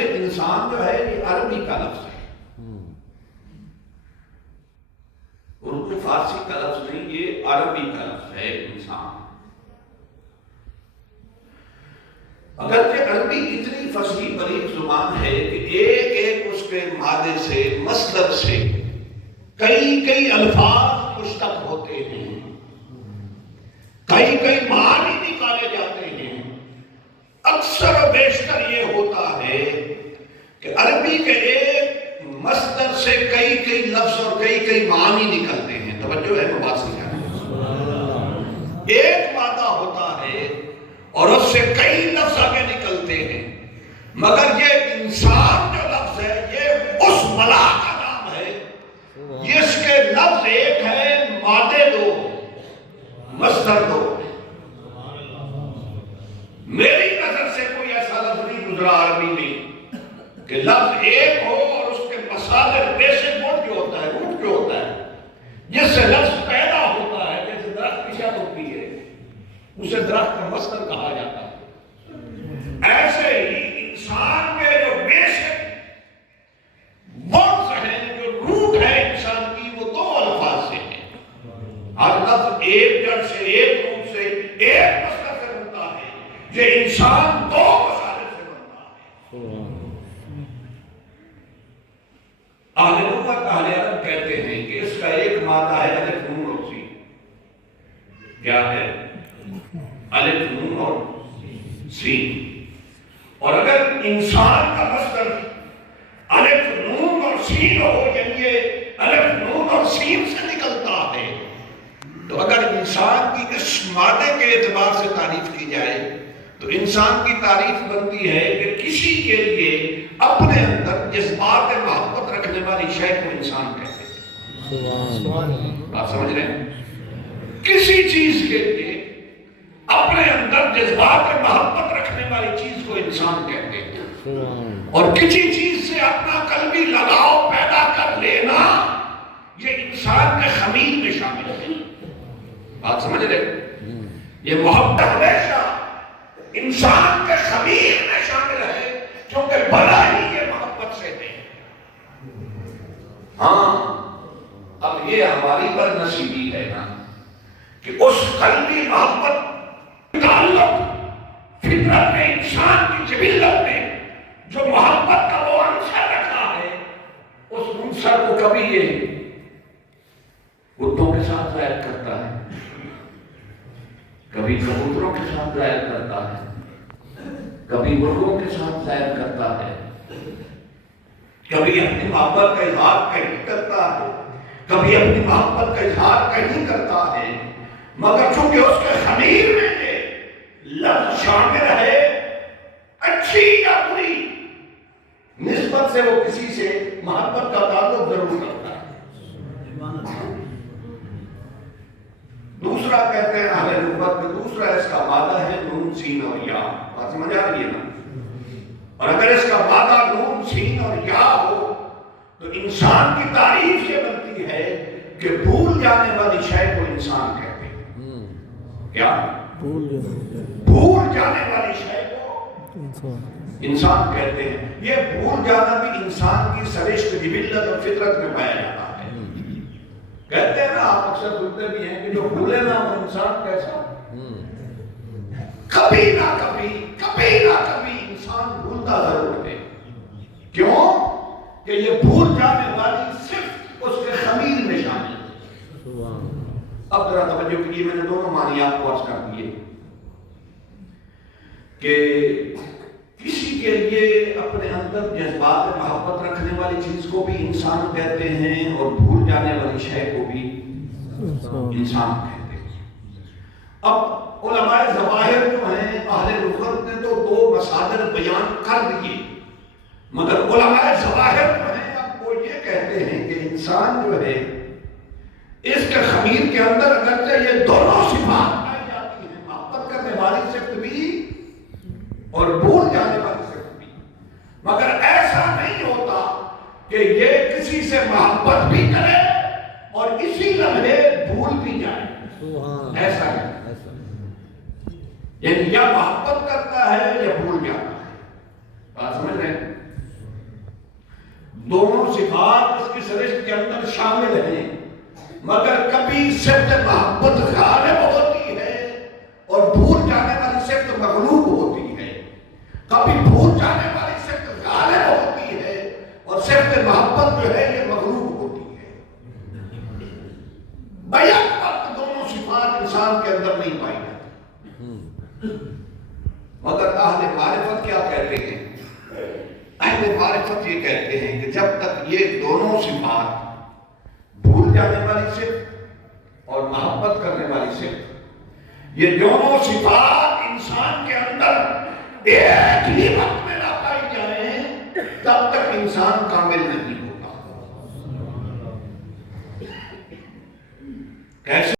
لفظ انسان جو ہے یہ عربی کا لفظ ہے، اردو فارسی کا لفظ نہیں، یہ عربی کا لفظ ہے انسان۔ اگرچہ عربی اتنی فصیح بلیغ زبان ہے کہ ایک ایک اس کے مادے سے، مصدر سے کئی کئی الفاظ مشتق ہوتے ہیں، کئی کئی معنی نکالے جاتے ہیں۔ اکثر و بیشتر یہ ہوتا ہے کہ عربی کے ایک مصدر سے کئی کئی لفظ اور کئی کئی معنی نکلتے ہیں۔ توجہ ہے، میں بات سمجھا رہا، ایک مادہ ہوتا ہے اور اس سے کئی لفظ آگے نکلتے ہیں، مگر یہ انسان جو لفظ ہے یہ اس ملا کا نام ہے جس کے لفظ ایک ہے، مادے دو، مصدر دو۔ میری نظر سے کوئی ایسا لفظ نہیں گزرا عربی میں کہ لفظ ایک ہو اور اس کے مصادر بیسک موڈ جو ہوتا ہے، روٹ جو ہوتا ہے، جس سے لفظ پیدا ہوتا ہے، جیسے درخت کی شاخ ہوتی ہے اسے درخت کا مصدر کہا جاتا ہے، ایسے ہی انسان کے جو بیسک موڈز ہیں، جو روٹ ہے انسان کی، وہ دو الفاظ سے ہیں۔ ہر لفظ ایک جڑ سے، ایک روٹ سے، ایک مصدر سے بنتا ہے، یہ انسان دو مصادر سے بنتا ہے۔ اہل لغت، اہل عرب کہتے ہیں کہ اس کا ایک مادہ ہے الف نون اور سین۔ کیا ہے؟ الف نون اور سین۔ اور اگر انسان کا مصدر الف نون اور سین ہو، یعنی یہ الف نون اور سین سے نکلتا ہے، تو اگر انسان کی اس مادے کے اعتبار سے تعریف کی جائے تو انسان کی تعریف بنتی ہے کہ کسی کے لیے اپنے اندر جذبات محبت رکھنے والی شے کو انسان کہتے ہیں۔ آپ سمجھ رہے ہیں؟ کسی چیز کے لیے اپنے اندر جذبات محبت رکھنے والی چیز کو انسان کہتے ہیں، اور کسی چیز سے اپنا قلبی لگاؤ پیدا کر لینا یہ انسان کے خمیر میں شامل ہے۔ بات سمجھ رہے؟ یہ محبت ہمیشہ انسان کے خمیر میں شامل ہے، کیونکہ بنا ہی یہ محبت سے ہے۔ ہاں، اب یہ ہماری بدنصیبی ہے نا کہ اس قلبی محبت تعلق فطرت میں، انسان کی جبلت میں جو محبت کا وہ عنصر رکھا ہے، اس عنصر کو کبھی یہ کتوں کے ساتھ ظاہر کرتا ہے، کبھی کبوتروں کے ساتھ ظاہر کرتا ہے، کبھی مرغوں کے ساتھ ظاہر کرتا ہے، کبھی اپنی محبت کا اظہار کہیں کرتا ہے، کبھی اپنی محبت کا اظہار کہیں کرتا ہے، مگر چونکہ اس کے خمیر میں یہ لفظ شامل ہے، اچھی یا بری نسبت سے وہ کسی سے محبت کا تعلق ضرور رکھتا ہے۔ دوسرا کہتے ہیں اہل لغت میں، دوسرا اس کا مادہ ہے نون سین اور یا۔ بات سمجھ آ رہی ہے نا؟ اور اگر اس کا مادہ نون سین اور یا ہو تو انسان کی تعریف یہ بنتی ہے کہ بھول جانے والی شے کو انسان کہتے ہیں۔ کیا؟ بھول جانے والی شے کو انسان کہتے ہیں۔ یہ بھول جانا بھی انسان کی سرشت جبلت اور فطرت میں پایا جاتا ہے۔ کہتے ہیں نا، آپ اکثر سنتے بھی ہیں کہ جو بھولے نہ وہ انسان کیسا، کبھی نہ کبھی، کبھی نہ کبھی انسان بھولتا ضرور ہے۔ کیوں؟ کہ یہ بھول جانے والی صرف اس کے خمیر میں شامل ہے۔ اب ذرا توجہ کیجیے، میں نے دونوں معنی آپ کو عرض کر دیے کہ کسی کے لیے اپنے اندر جذبات محبت رکھنے والی چیز کو بھی انسان کہتے ہیں، اور بھول جانے والی شے کو بھی انسان کہتے ہیں۔ اب علماء ظواہر جو ہیں، اہل لغت نے تو دو مصادر بیان کر دیے، مگر علماء ظواہر جو ہیں اب وہ یہ کہتے ہیں کہ انسان جو ہے اس کے خمیر کے اندر اگرچہ یہ دونوں صفات پائی جاتی ہیں، محبت کرنے والی صفت بھی اور بھول جانے والی صفت بھی، مگر ایسا نہیں ہوتا کہ یہ کسی سے محبت بھی کرے اور اسی لمحے بھول بھی جائے۔ ایسا نہیں، یعنی یا محبت کرتا ہے یا بھول جاتا ہے۔ بات سمجھ رہے ہیں؟ دونوں صفات اس کی سرشت کے اندر شامل ہیں، مگر کبھی صفت محبت غالب ہوتی ہے اور بھول جانے والی صفت مغلوب ہوتی ہے، کبھی بھول جانے والی صفت غالب ہوتی ہے اور صفت محبت جو ہے یہ مغلوب ہوتی ہے۔ بیک وقت دونوں صفات انسان کے اندر نہیں پائی جاتی، مگر اہل معرفت کیا کہتے ہیں؟ اہل معرفت یہ کہتے ہیں کہ جب تک یہ دونوں صفات بھول جانے والی صفت اور محبت کرنے والی صفت، یہ دونوں صفات انسان کے اندر ایک ہی وقت میں نہ پائی جائیں تب تک انسان کامل نہیں ہوگا۔ کیسے